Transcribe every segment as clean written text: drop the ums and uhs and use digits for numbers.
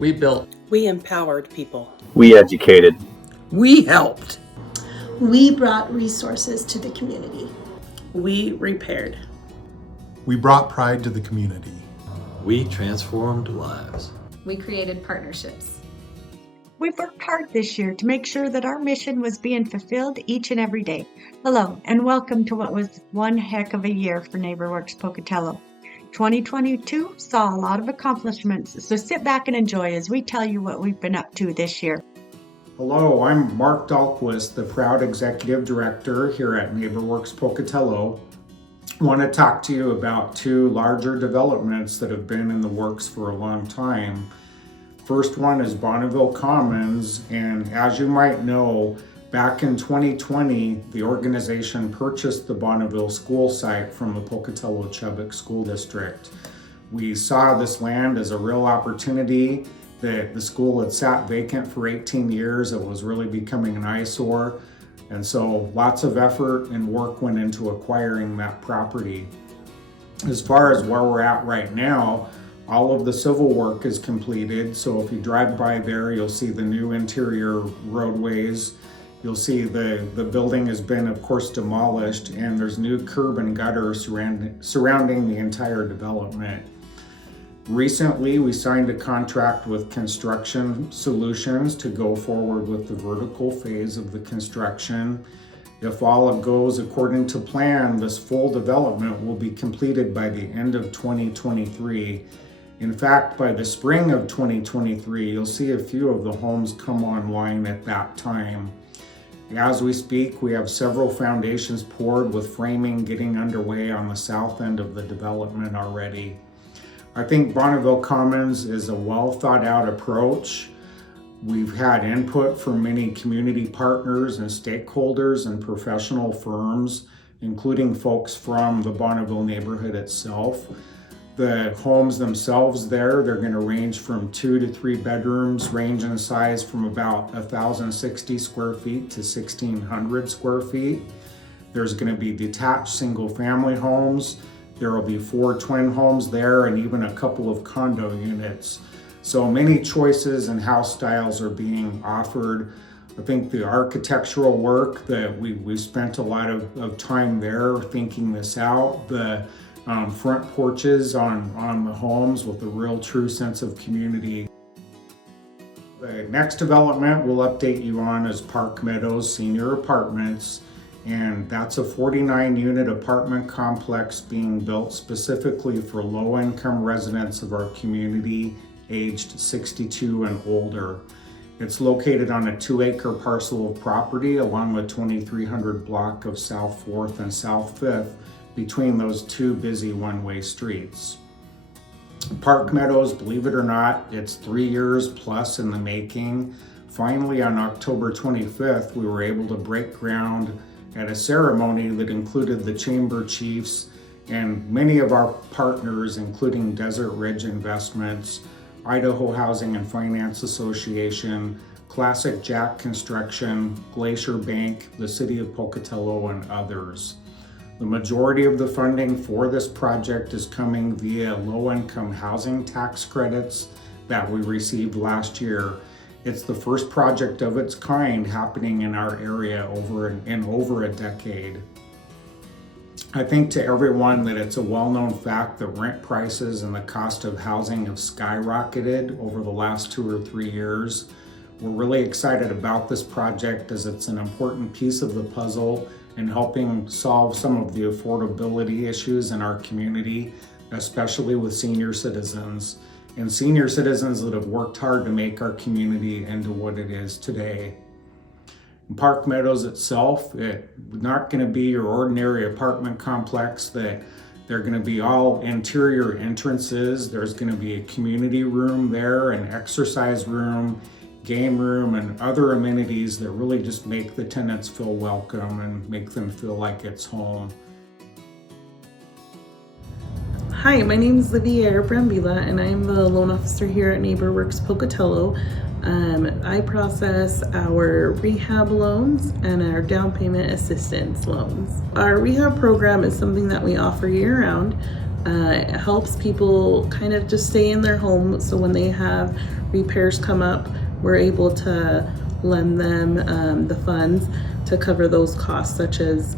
We built. We empowered people. We educated. We helped. We brought resources to the community. We repaired. We brought pride to the community. We transformed lives. We created partnerships. We've worked hard this year to make sure that our mission was being fulfilled each and every day. Hello, and welcome to what was one heck of a year for NeighborWorks Pocatello. 2022 saw a lot of accomplishments, so sit back and enjoy as we tell you what we've been up to this year. Hello, I'm Mark Dahlquist, the proud Executive Director here at NeighborWorks Pocatello. I want to talk to you about two larger developments that have been in the works for a long time. First one is Bonneville Commons, and as you might know, back in 2020, the organization purchased the Bonneville school site from the Pocatello-Chubbuck School District. We saw this land as a real opportunity that the school had sat vacant for 18 years. It was really becoming an eyesore. And so lots of effort and work went into acquiring that property. As far as where we're at right now, all of the civil work is completed. So if you drive by there, you'll see the new interior roadways. You'll see the building has been, of course, demolished, and there's new curb and gutter surrounding the entire development. Recently, we signed a contract with Construction Solutions to go forward with the vertical phase of the construction. If all goes according to plan, this full development will be completed by the end of 2023. In fact, by the spring of 2023, you'll see a few of the homes come online at that time. As we speak, we have several foundations poured with framing getting underway on the south end of the development already. I think Bonneville Commons is a well thought out approach. We've had input from many community partners and stakeholders and professional firms, including folks from the Bonneville neighborhood itself. The homes themselves they're going to range from 2 to 3 bedrooms, range in size from about 1,060 square feet to 1,600 square feet. There's going to be detached single family homes. There will be 4 twin homes there and even a couple of condo units. So many choices and house styles are being offered. I think the architectural work that we spent a lot of time there thinking this out. The front porches on the homes with a real true sense of community. The next development we'll update you on is Park Meadows Senior Apartments, and that's a 49 unit apartment complex being built specifically for low income residents of our community aged 62 and older. It's located on a 2-acre parcel of property along the 2300 block of South 4th and South 5th between those two busy one-way streets. Park Meadows, believe it or not, it's 3 years plus in the making. Finally, on October 25th, we were able to break ground at a ceremony that included the chamber chiefs and many of our partners, including Desert Ridge Investments, Idaho Housing and Finance Association, Classic Jack Construction, Glacier Bank, the City of Pocatello, and others. The majority of the funding for this project is coming via low-income housing tax credits that we received last year. It's the first project of its kind happening in our area in over a decade. I think to everyone that it's a well-known fact that rent prices and the cost of housing have skyrocketed over the last 2 or 3 years. We're really excited about this project as it's an important piece of the puzzle in helping solve some of the affordability issues in our community, especially with senior citizens and senior citizens that have worked hard to make our community into what it is today. Park Meadows itself, it's not going to be your ordinary apartment complex that they're going to be all interior entrances. There's going to be a community room there, an exercise room, game room, and other amenities that really just make the tenants feel welcome and make them feel like it's home. Hi, my name is Livier Brambila, and I'm the loan officer here at NeighborWorks Pocatello. I process our rehab loans and our down payment assistance loans. Our rehab program is something that we offer year-round. It helps people kind of just stay in their home, so when they have repairs come up, we're able to lend them the funds to cover those costs, such as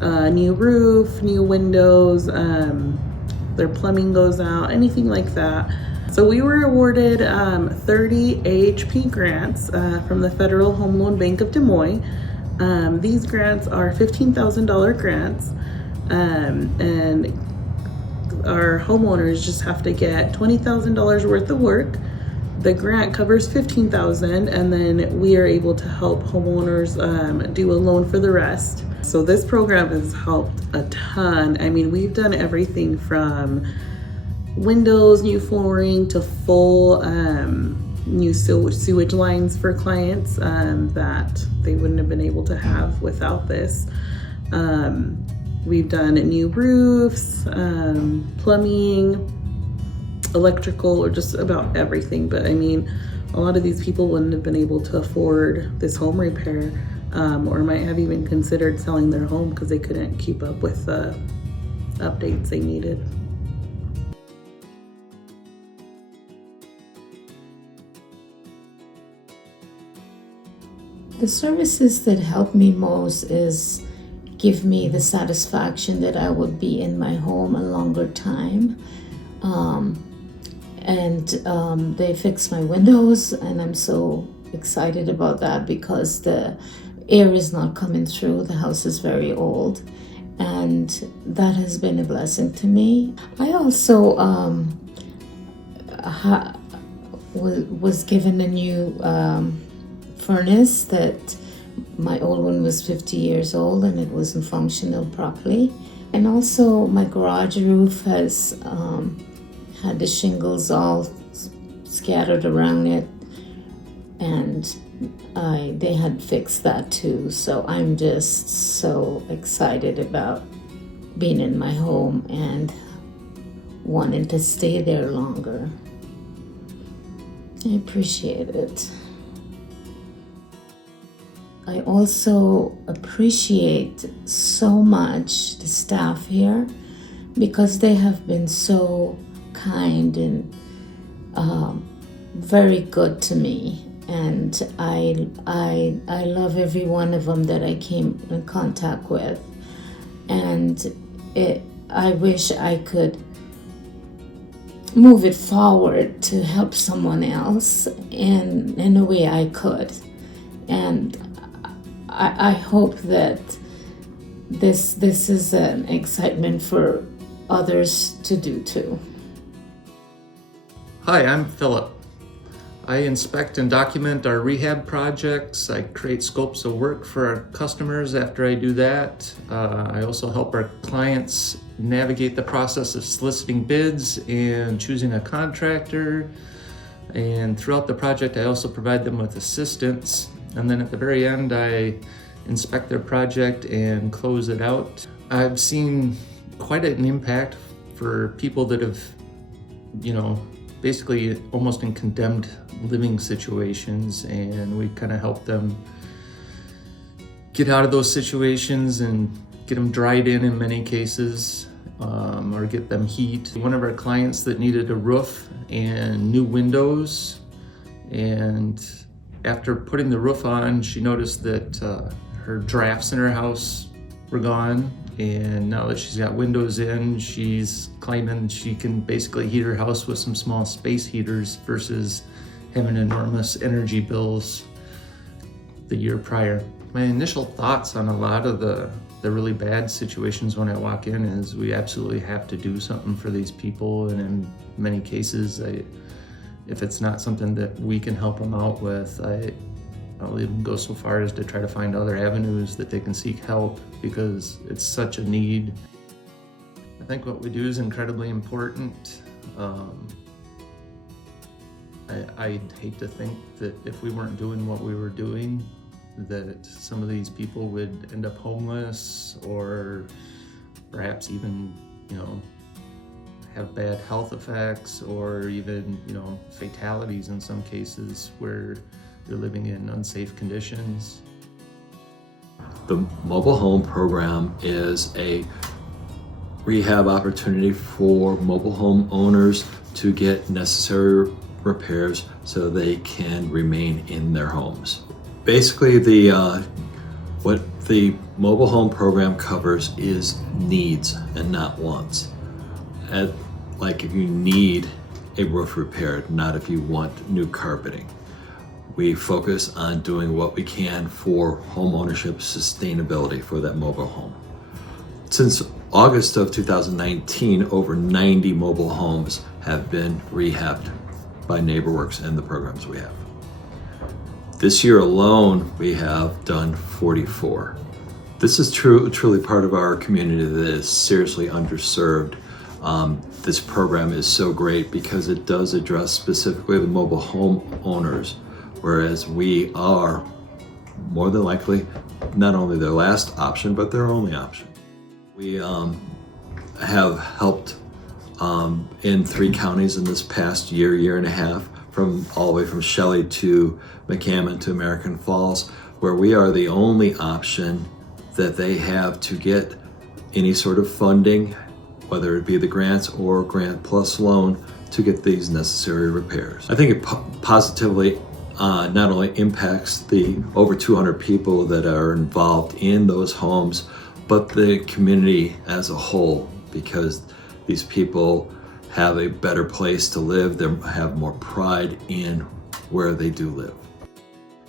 new roof, new windows, their plumbing goes out, anything like that. So we were awarded 30 AHP grants from the Federal Home Loan Bank of Des Moines. These grants are $15,000 grants, and our homeowners just have to get $20,000 worth of work. The grant covers $15,000, and then we are able to help homeowners do a loan for the rest. So this program has helped a ton. I mean, we've done everything from windows, new flooring, to full new sewage lines for clients that they wouldn't have been able to have without this. We've done new roofs, plumbing, electrical, or just about everything. But I mean, a lot of these people wouldn't have been able to afford this home repair, or might have even considered selling their home because they couldn't keep up with the updates they needed. The services that help me most is give me the satisfaction that I would be in my home a longer time. They fix my windows, and I'm so excited about that because the air is not coming through. The house is very old, and that has been a blessing to me. I also was given a new furnace that my old one was 50 years old and it wasn't functional properly. And also my garage roof has had the shingles all scattered around it, and they had fixed that too. So I'm just so excited about being in my home and wanting to stay there longer. I appreciate it. I also appreciate so much the staff here because they have been so kind and very good to me, and I love every one of them that I came in contact with, and I wish I could move it forward to help someone else in a way I could, and I hope that this is an excitement for others to do too. Hi, I'm Philip. I inspect and document our rehab projects. I create scopes of work for our customers after I do that. I also help our clients navigate the process of soliciting bids and choosing a contractor. And throughout the project, I also provide them with assistance. And then at the very end, I inspect their project and close it out. I've seen quite an impact for people that have, basically almost in condemned living situations, and we kind of help them get out of those situations and get them dried in many cases, or get them heat. One of our clients that needed a roof and new windows, and after putting the roof on, she noticed that her drafts in her house were gone, and now that she's got windows in, she's claiming she can basically heat her house with some small space heaters versus having enormous energy bills the year prior. My initial thoughts on a lot of the really bad situations when I walk in is we absolutely have to do something for these people, and in many cases, if it's not something that we can help them out with, I'll even go so far as to try to find other avenues that they can seek help, because it's such a need. I think what we do is incredibly important. I'd hate to think that if we weren't doing what we were doing, that some of these people would end up homeless, or perhaps even, have bad health effects, or even, fatalities in some cases where they're living in unsafe conditions. The mobile home program is a rehab opportunity for mobile home owners to get necessary repairs so they can remain in their homes. Basically, what the mobile home program covers is needs and not wants. Like if you need a roof repaired, not if you want new carpeting. We focus on doing what we can for home ownership sustainability for that mobile home. Since August of 2019, over 90 mobile homes have been rehabbed by NeighborWorks and the programs we have. This year alone, we have done 44. This is truly part of our community that is seriously underserved. This program is so great because it does address specifically the mobile home owners, whereas we are more than likely not only their last option, but their only option. We have helped in 3 counties in this past year and a half, from all the way from Shelley to McCammon to American Falls, where we are the only option that they have to get any sort of funding, whether it be the grants or grant plus loan, to get these necessary repairs. I think it positively not only impacts the over 200 people that are involved in those homes, but the community as a whole, because these people have a better place to live, they have more pride in where they do live.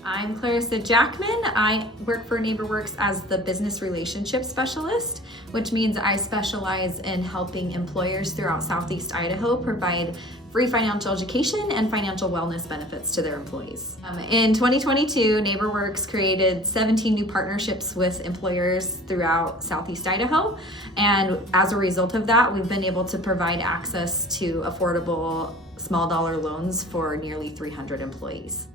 I'm Clarissa Jackman. I work for NeighborWorks as the Business Relationship Specialist, which means I specialize in helping employers throughout Southeast Idaho provide free financial education and financial wellness benefits to their employees. In 2022, NeighborWorks created 17 new partnerships with employers throughout Southeast Idaho. And as a result of that, we've been able to provide access to affordable small dollar loans for nearly 300 employees.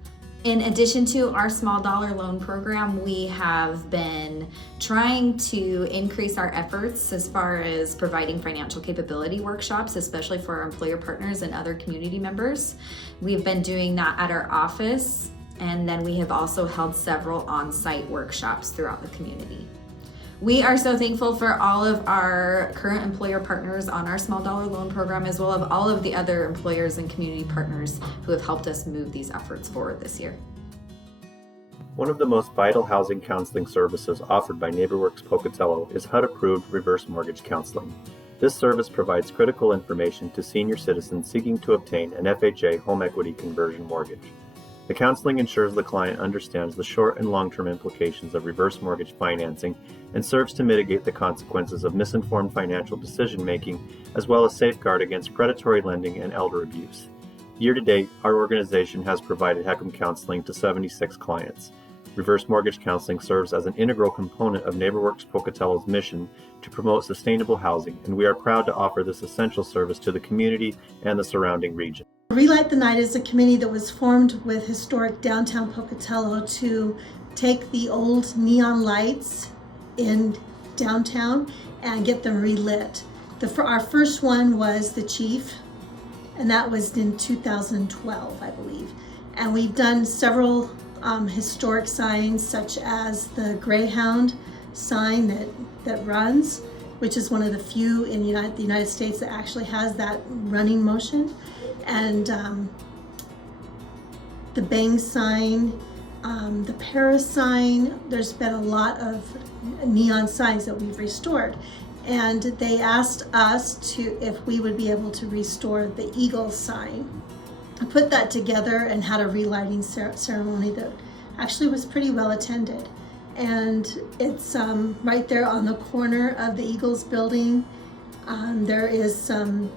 In addition to our small dollar loan program, we have been trying to increase our efforts as far as providing financial capability workshops, especially for our employer partners and other community members. We've been doing that at our office, and then we have also held several on-site workshops throughout the community. We are so thankful for all of our current employer partners on our small dollar loan program, as well as all of the other employers and community partners who have helped us move these efforts forward this year. One of the most vital housing counseling services offered by NeighborWorks Pocatello is HUD-approved reverse mortgage counseling. This service provides critical information to senior citizens seeking to obtain an FHA home equity conversion mortgage. The counseling ensures the client understands the short and long-term implications of reverse mortgage financing and serves to mitigate the consequences of misinformed financial decision-making, as well as safeguard against predatory lending and elder abuse. Year to date, our organization has provided HECM counseling to 76 clients. Reverse mortgage counseling serves as an integral component of NeighborWorks Pocatello's mission to promote sustainable housing, and we are proud to offer this essential service to the community and the surrounding region. Relight the Night is a committee that was formed with historic downtown Pocatello to take the old neon lights in downtown and get them relit. Our first one was the Chief, and that was in 2012, I believe. And we've done several historic signs, such as the Greyhound sign that runs, which is one of the few in the United States that actually has that running motion. And the Bang sign, the Paris sign. There's been a lot of neon signs that we've restored. And they asked us if we would be able to restore the Eagle sign. I put that together and had a relighting ceremony that actually was pretty well attended. And it's right there on the corner of the Eagles building. There is some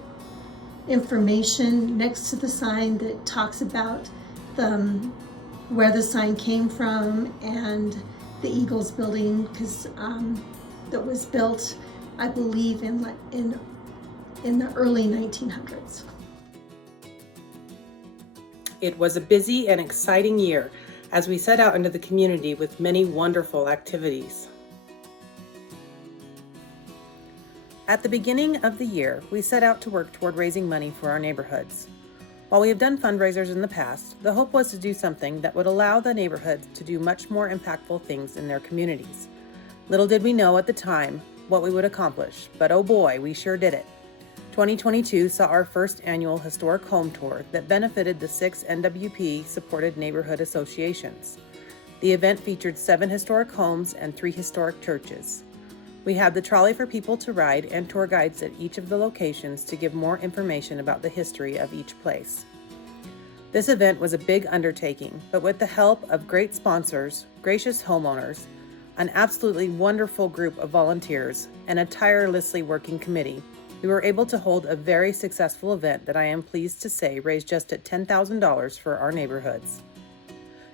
information next to the sign that talks about where the sign came from and the Eagles building, because that was built, I believe, in the early 1900s. It was a busy and exciting year as we set out into the community with many wonderful activities. At the beginning of the year, we set out to work toward raising money for our neighborhoods. While we have done fundraisers in the past, the hope was to do something that would allow the neighborhoods to do much more impactful things in their communities. Little did we know at the time what we would accomplish, but oh boy, we sure did it. 2022 saw our first annual historic home tour that benefited the 6 NWP supported neighborhood associations. The event featured 7 historic homes and 3 historic churches. We had the trolley for people to ride and tour guides at each of the locations to give more information about the history of each place. This event was a big undertaking, but with the help of great sponsors, gracious homeowners, an absolutely wonderful group of volunteers, and a tirelessly working committee, we were able to hold a very successful event that I am pleased to say raised just at $10,000 for our neighborhoods.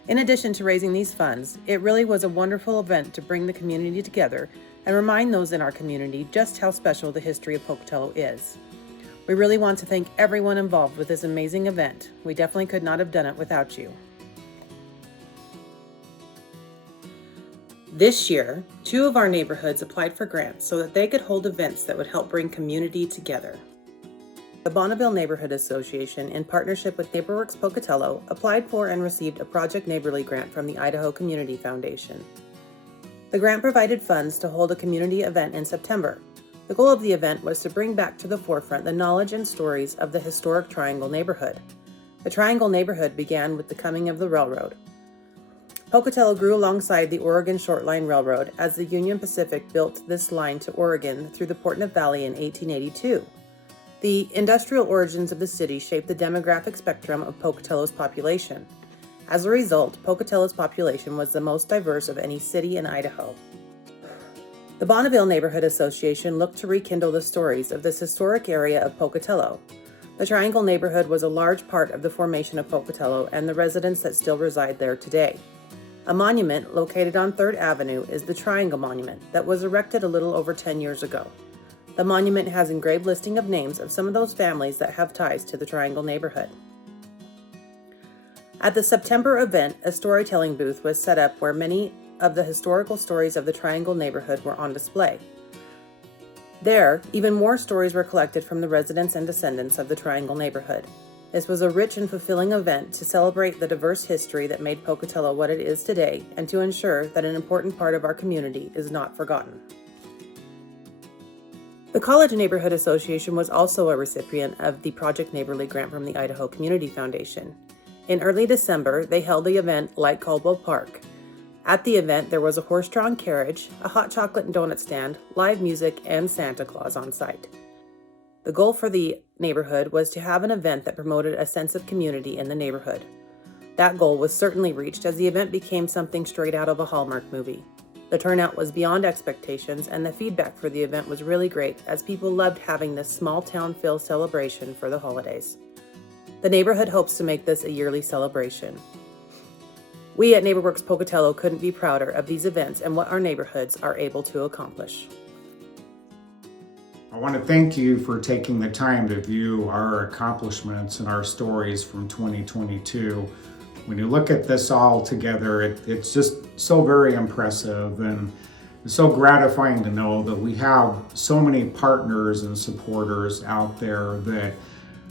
In addition to raising these funds, it really was a wonderful event to bring the community together and remind those in our community just how special the history of Pocatello is. We really want to thank everyone involved with this amazing event. We definitely could not have done it without you. This year, 2 of our neighborhoods applied for grants so that they could hold events that would help bring community together. The Bonneville Neighborhood Association, in partnership with NeighborWorks Pocatello, applied for and received a Project Neighborly grant from the Idaho Community Foundation. The grant provided funds to hold a community event in September. The goal of the event was to bring back to the forefront the knowledge and stories of the historic Triangle neighborhood. The Triangle neighborhood began with the coming of the railroad. Pocatello grew alongside the Oregon Short Line Railroad as the Union Pacific built this line to Oregon through the Portneuf Valley in 1882. The industrial origins of the city shaped the demographic spectrum of Pocatello's population. As a result, Pocatello's population was the most diverse of any city in Idaho. The Bonneville Neighborhood Association looked to rekindle the stories of this historic area of Pocatello. The Triangle neighborhood was a large part of the formation of Pocatello and the residents that still reside there today. A monument located on 3rd Avenue is the Triangle Monument that was erected a little over 10 years ago. The monument has engraved listing of names of some of those families that have ties to the Triangle neighborhood. At the September event, a storytelling booth was set up where many of the historical stories of the Triangle neighborhood were on display. There, even more stories were collected from the residents and descendants of the Triangle neighborhood. This was a rich and fulfilling event to celebrate the diverse history that made Pocatello what it is today and to ensure that an important part of our community is not forgotten. The College Neighborhood Association was also a recipient of the Project Neighborly grant from the Idaho Community Foundation. In early December, they held the event like Caldwell Park. At the event, there was a horse-drawn carriage, a hot chocolate and donut stand, live music, and Santa Claus on site. The goal for the neighborhood was to have an event that promoted a sense of community in the neighborhood. That goal was certainly reached as the event became something straight out of a Hallmark movie. The turnout was beyond expectations, and the feedback for the event was really great as people loved having this small town feel celebration for the holidays. The neighborhood hopes to make this a yearly celebration. We at NeighborWorks Pocatello couldn't be prouder of these events and what our neighborhoods are able to accomplish. I want to thank you for taking the time to view our accomplishments and our stories from 2022. When you look at this all together, it's just so very impressive, and it's so gratifying to know that we have so many partners and supporters out there. That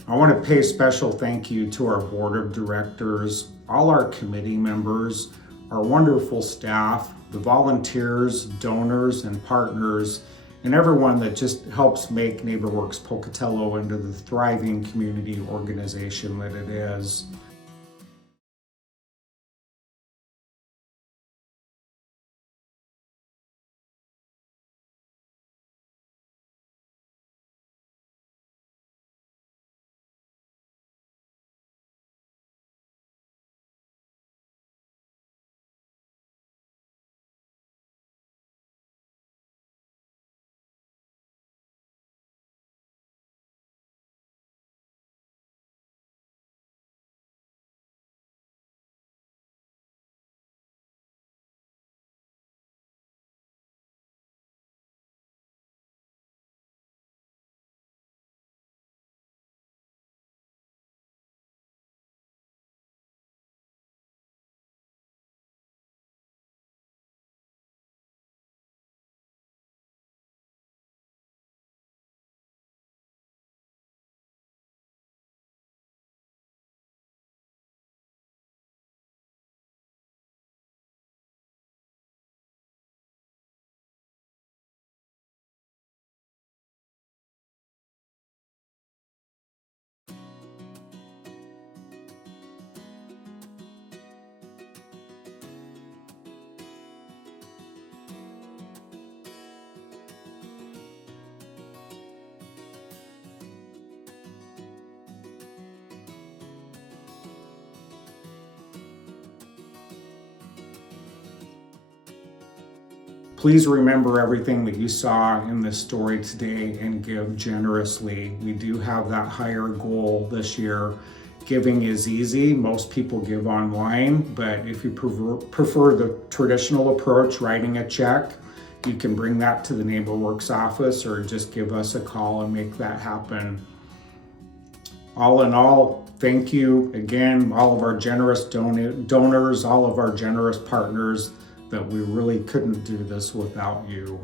I want to pay special thank you to our board of directors, all our committee members, our wonderful staff, the volunteers, donors, and partners, and everyone that just helps make NeighborWorks Pocatello into the thriving community organization that it is. Please remember everything that you saw in this story today and give generously. We do have that higher goal this year. Giving is easy. Most people give online, but if you prefer the traditional approach, writing a check, you can bring that to the NeighborWorks office or just give us a call and make that happen. All in all, thank you again, all of our generous donors, all of our generous partners, that we really couldn't do this without you.